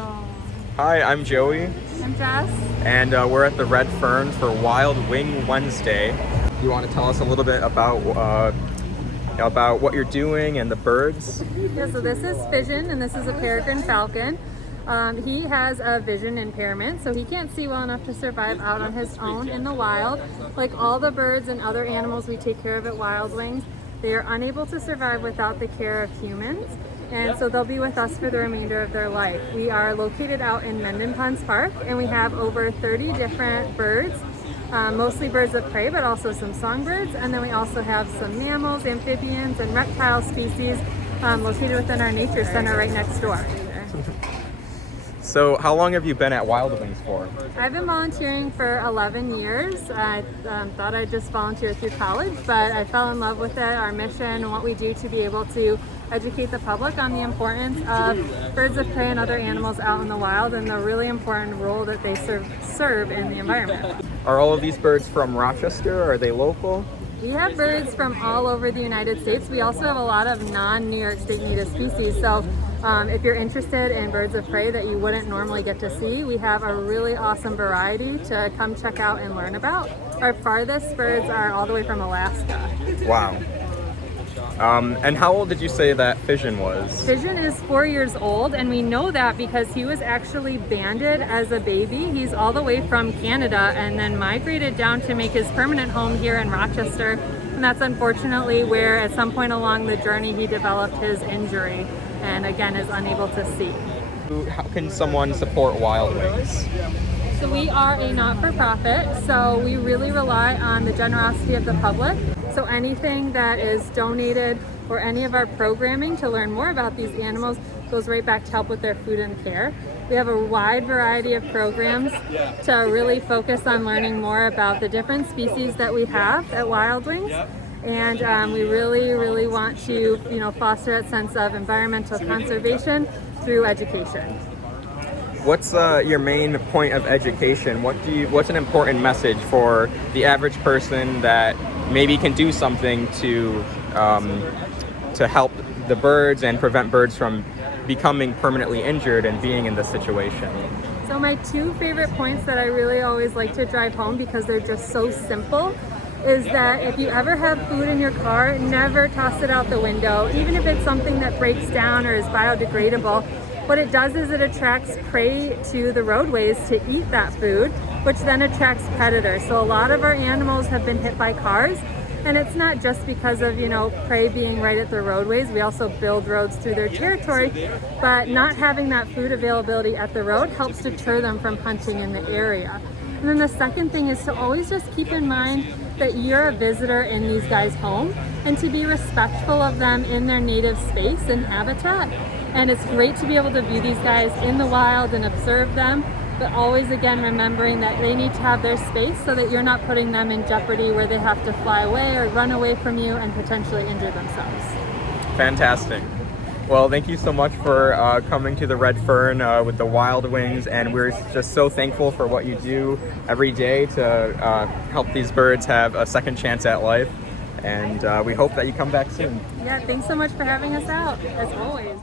No. Hi, I'm Joey, I'm Jess. and we're at the Red Fern for Wild Wing Wednesday. You want to tell us a little bit about what you're doing and the birds? Yeah, so this is Fission, and this is a peregrine falcon. He has a vision impairment, so he can't see well enough to survive out on his own in the wild. Like all the birds and other animals we take care of at Wild Wings, they are unable to survive without the care of humans, and so they'll be with us for the remainder of their life. We are located out in Mendon Ponds Park, and we have over 30 different birds, mostly birds of prey, but also some songbirds, and then we also have some mammals, amphibians, and reptile species located within our nature center right next door. So how long have you been at Wild Wings for? I've been volunteering for 11 years. I thought I'd just volunteer through college, but I fell in love with it, our mission, and what we do to be able to educate the public on the importance of birds of prey and other animals out in the wild and the really important role that they serve in the environment. Are all of these birds from Rochester, or are they local? We have birds from all over the United States. We also have a lot of non-New York State native species. So if you're interested in birds of prey that you wouldn't normally get to see, we have a really awesome variety to come check out and learn about. Our farthest birds are all the way from Alaska. Wow. And how old did you say that Fission was? Fission is 4 years old, and we know that because he was actually banded as a baby. He's all the way from Canada and then migrated down to make his permanent home here in Rochester. And that's unfortunately where at some point along the journey he developed his injury and again is unable to see. How can someone support Wild Wings? So we are a not-for-profit, so we really rely on the generosity of the public. So anything that is donated or any of our programming to learn more about these animals goes right back to help with their food and care. We have a wide variety of programs to really focus on learning more about the different species that we have at Wild Wings. And we really want to, foster that sense of environmental conservation through education. What's your main point of education? What's an important message for the average person that maybe can do something to help the birds and prevent birds from becoming permanently injured and being in this situation? So my two favorite points that I really always like to drive home because they're just so simple is that if you ever have food in your car, never toss it out the window, even if it's something that breaks down or is biodegradable. What it does is it attracts prey to the roadways to eat that food, which then attracts predators. So a lot of our animals have been hit by cars, and it's not just because of, prey being right at the roadways. We also build roads through their territory, but not having that food availability at the road helps deter them from hunting in the area. And then the second thing is to always just keep in mind that you're a visitor in these guys' home and to be respectful of them in their native space and habitat. And it's great to be able to view these guys in the wild and observe them, but always again remembering that they need to have their space so that you're not putting them in jeopardy where they have to fly away or run away from you and potentially injure themselves. Fantastic. Well, thank you so much for coming to the Red Fern with the Wild Wings, and we're just so thankful for what you do every day to help these birds have a second chance at life, and we hope that you come back soon. Yeah, thanks so much for having us out, as always.